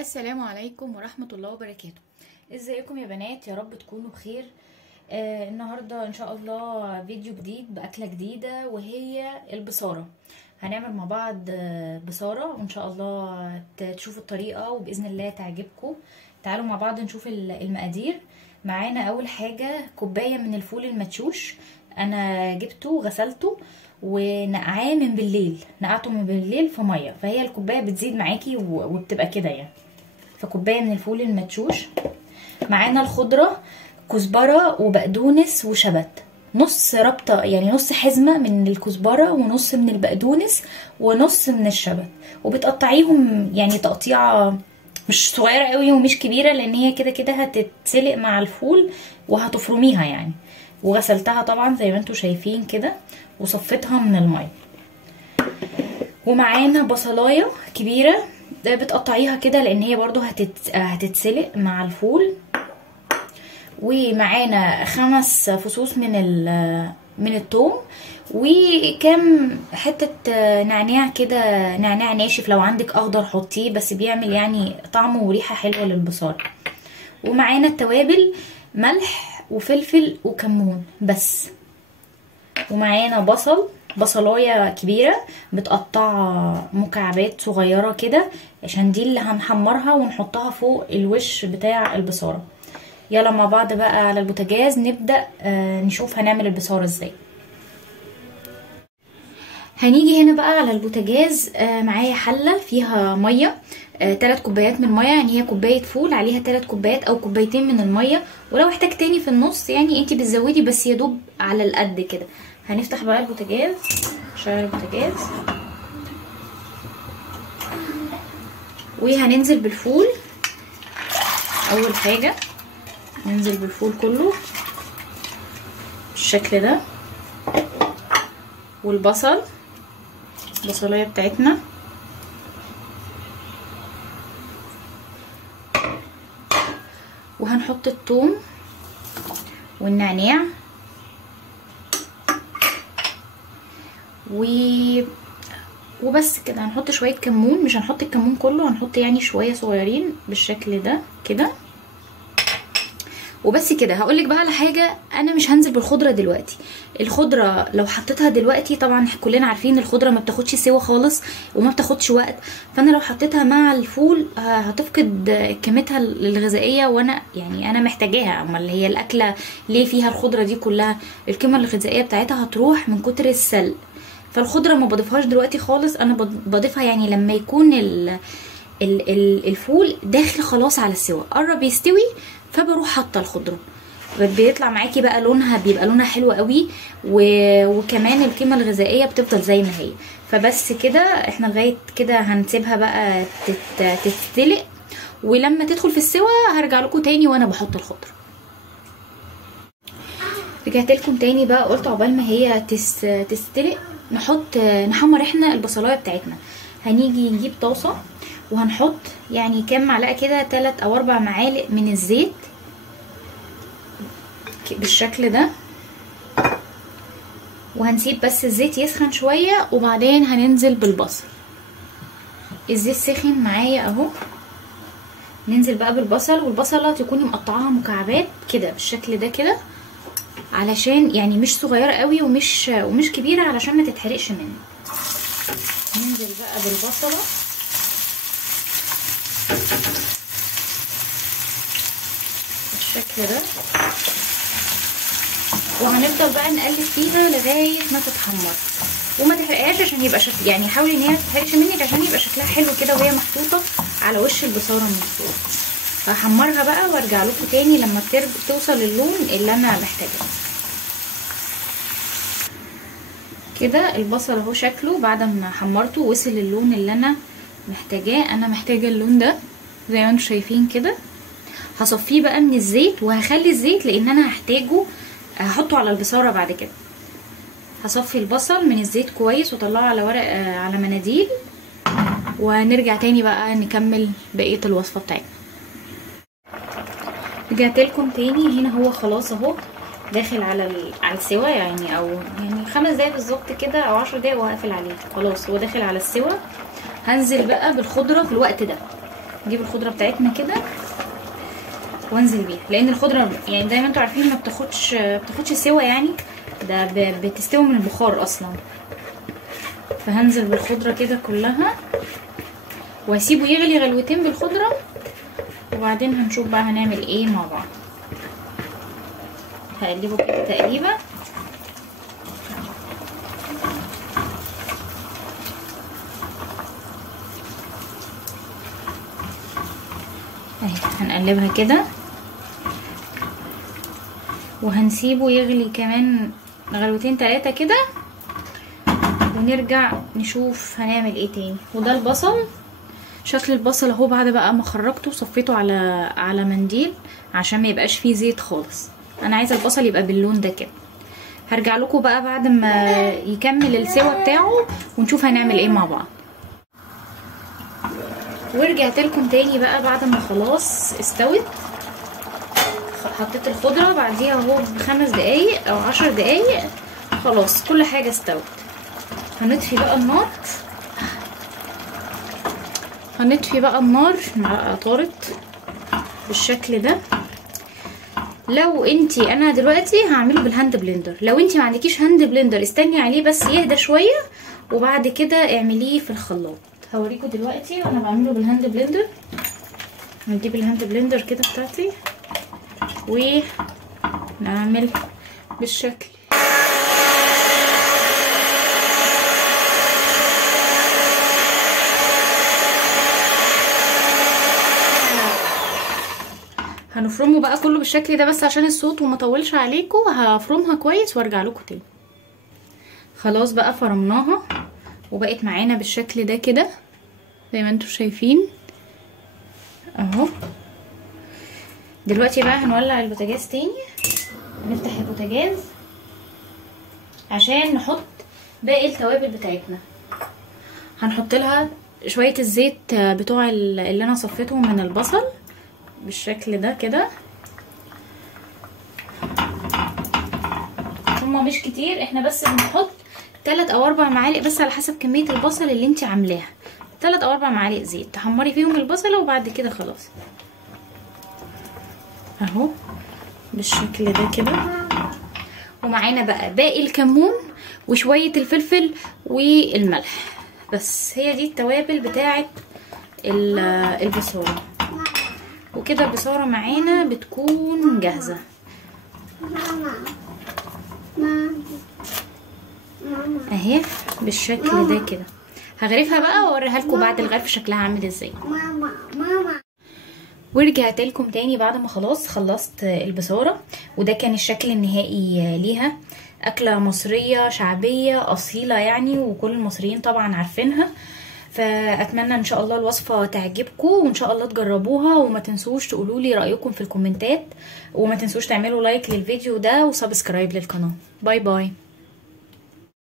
السلام عليكم ورحمة الله وبركاته. ازيكم يا بنات؟ يا رب تكونوا بخير. النهاردة ان شاء الله فيديو جديد بأكلة جديدة وهي البصارة. هنعمل مع بعض بصارة وان شاء الله تشوفوا الطريقة وبإذن الله تعجبكم. تعالوا مع بعض نشوف المقادير. معانا اول حاجة كوباية من الفول المدشوش، انا جبته وغسلته ونقعاه من بالليل، نقعته من بالليل في ميه، فهي الكوبايه بتزيد معاكي وبتبقى كده يعني. فكوبايه من الفول المدشوش. معانا الخضره كزبره وبقدونس وشبت، نص ربطه يعني نص حزمه من الكزبره ونص من البقدونس ونص من الشبت، وبتقطعيهم يعني تقطيعه مش صغيره قوي ومش كبيره، لان هي كده كده هتتسلق مع الفول وهتفرميها يعني. وغسلتها طبعا زي ما انتوا شايفين كده وصفتها من الميه. ومعانا بصلايه كبيره بتقطعيها كده لان هي برضو هتتسلق مع الفول. ومعانا 5 فصوص من الثوم، وكم حته نعناع كده، نعناع ناشف لو عندك اخضر حطيه، بس بيعمل يعني طعم وريحه حلوه للبصاره. ومعانا التوابل ملح وفلفل وكمون بس. ومعانا بصلايه كبيره متقطعه مكعبات صغيره كده، عشان دي اللي هنحمرها ونحطها فوق الوش بتاع البصاره. يلا مع بعض بقى على البوتاجاز نبدا نشوف هنعمل البصاره ازاي. هنيجي هنا بقى على البوتاجاز، معايا حله فيها ميه، 3 كوبايات من الميه، يعني هي كوبايه فول عليها 3 كوبايات او كوبايتين من الميه، ولو احتاج تاني في النص يعني انتي بتزودي، بس يدوب على القد كده. هنفتح بقى البوتاجاز، نشغل البوتاجاز وهننزل بالفول. اول حاجه ننزل بالفول كله بالشكل ده، والبصل، البصلايه بتاعتنا، وهنحط الثوم والنعناع وبس كده. هنحط شويه كمون، مش هنحط الكمون كله، هنحط يعني شويه صغيرين بالشكل ده كده وبس كده. هقولك بقى على حاجه، انا مش هنزل بالخضره دلوقتي. الخضره لو حطيتها دلوقتي طبعا كلنا عارفين الخضره ما بتاخدش سوا خالص وما بتاخدش وقت، فانا لو حطيتها مع الفول هتفقد قيمتها الغذائيه، وانا يعني انا محتاجاها. اما اللي هي الاكله ليه فيها الخضره دي كلها، القيمه الغذائيه بتاعتها هتروح من كتر السلق. فالخضره ما بضيفهاش دلوقتي خالص، انا بضيفها يعني لما يكون الفول داخل خلاص على السوا، قرب يستوي، فبروح حاطه الخضره، بيطلع معاكي بقى لونها، بيبقى لونها حلو قوي، وكمان القيمه الغذائيه بتفضل زي ما هي. فبس كده احنا لغايه كده هنسيبها بقى تتسلق، ولما تدخل في السوا هرجع لكم تاني وانا بحط الخضره. رجعت لكم تاني بقى، قلت عقبال ما هي تستلق نحمر احنا البصلايه بتاعتنا. هنيجي نجيب طاسه وهنحط يعني كام معلقه كده، 3 أو 4 معالق من الزيت بالشكل ده، وهنسيب بس الزيت يسخن شويه وبعدين هننزل بالبصل. الزيت سخن معايا اهو، ننزل بقى بالبصل، والبصله تكوني مقطعاها مكعبات كده بالشكل ده كده، علشان يعني مش صغيره قوي ومش كبيره علشان ما تتحرقش مني. ننزل بقى بالبصله بالشكل ده، وهنفضل بقى نقلب فيها لغايه ما تتحمر، وما تحرقهاش عشان يبقى شكل يعني، حاولي ان هي ما تتحرقش منك عشان يبقى شكلها حلو كده وهي محطوطه على وش البصاره من فوق. هحمرها بقى وارجع لكم تاني لما توصل اللون اللي انا محتاجاه. كده البصل اهو شكله بعد ما حمرته وصل اللون اللي انا محتاجاه. انا محتاجه اللون ده زي ما انتم شايفين كده. هصفيه بقى من الزيت، وهخلي الزيت لان انا هحتاجه هحطه على البصاره بعد كده. هصفي البصل من الزيت كويس واطلعه على ورق على مناديل، ونرجع تاني بقى نكمل بقيه الوصفه بتاعتنا. رجعت لكم تاني، هنا هو خلاص اهو داخل على السوا يعني، او يعني 5 دقايق بالظبط كده او 10 دقايق وهقفل عليه. خلاص هو داخل على السوا. هنزل بقى بالخضره في الوقت ده، نجيب الخضره بتاعتنا كده وانزل بيها، لان الخضره يعني زي ما انتوا عارفين ما بتاخدش سوا، يعني ده بتستوي من البخار اصلا. فهنزل بالخضره كده كلها وهسيبه يغلي غلوتين بالخضره، وبعدين هنشوف بقى هنعمل ايه مع بعض. هقلبه كده تقليبه. اهي هنقلبها كده وهنسيبه يغلي كمان غلوتين 3 كده، ونرجع نشوف هنعمل ايه تاني. وده البصل، شكل البصل اهو بعد بقى ما خرجته وصفيته على منديل عشان ما يبقاش فيه زيت خالص. انا عايزه البصل يبقى باللون ده كده. هرجع لكم بقى بعد ما يكمل السوا بتاعه ونشوف هنعمل ايه مع بعض. ورجعت لكم تاني بقى بعد ما خلاص استوت. حطيت الخضره بعديها اهو ب5 دقايق او 10 دقايق، خلاص كل حاجه استوت. هنطفي بقى النار. المعلقه طارت بالشكل ده. لو انتي، انا دلوقتي هعمله بالهاند بلندر، لو انتي ما عندكيش هاند بلندر استني عليه بس يهدى شويه وبعد كده اعمليه في الخلاط. هوريكم دلوقتي وانا بعمله بالهاند بلندر. هنجيب الهاند بلندر كده بتاعتي ونعمل بالشكل. هنفرمه بقى كله بالشكل ده بس عشان الصوت وما اطولش عليكم. هفرمها كويس وارجع لكم تاني. خلاص بقى فرمناها وبقت معانا بالشكل ده كده زي ما انتم شايفين اهو. دلوقتي بقى هنولع البوتاجاز تاني، نفتح البوتاجاز عشان نحط باقي التوابل بتاعتنا. هنحط لها شويه الزيت بتوع اللي انا صفيتهم من البصل بالشكل ده كده. هما مش كتير، احنا بس بنحط 3 أو 4 معالق بس على حسب كميه البصل اللي انت عاملاها. 3 أو 4 معالق زيت تحمري فيهم البصله وبعد كده خلاص اهو بالشكل ده كده. ومعانا بقى باقي الكمون وشويه الفلفل والملح بس. هي دي التوابل بتاعه البصاره. وكده البصاره معانا بتكون جاهزه اهي بالشكل ده كده. هغرفها بقى واوريها لكم بعد الغرف شكلها عامل ازاي. ورجعت لكم تاني بعد ما خلصت البصاره، وده كان الشكل النهائي ليها. اكله مصريه شعبيه اصيله يعني، وكل المصريين طبعا عارفينها. فاتمنى ان شاء الله الوصفه تعجبكم وان شاء الله تجربوها، وما تنسوش تقولوا لي رايكم في الكومنتات، وما تنسوش تعملوا لايك للفيديو ده وسبسكرايب للقناه. باي باي.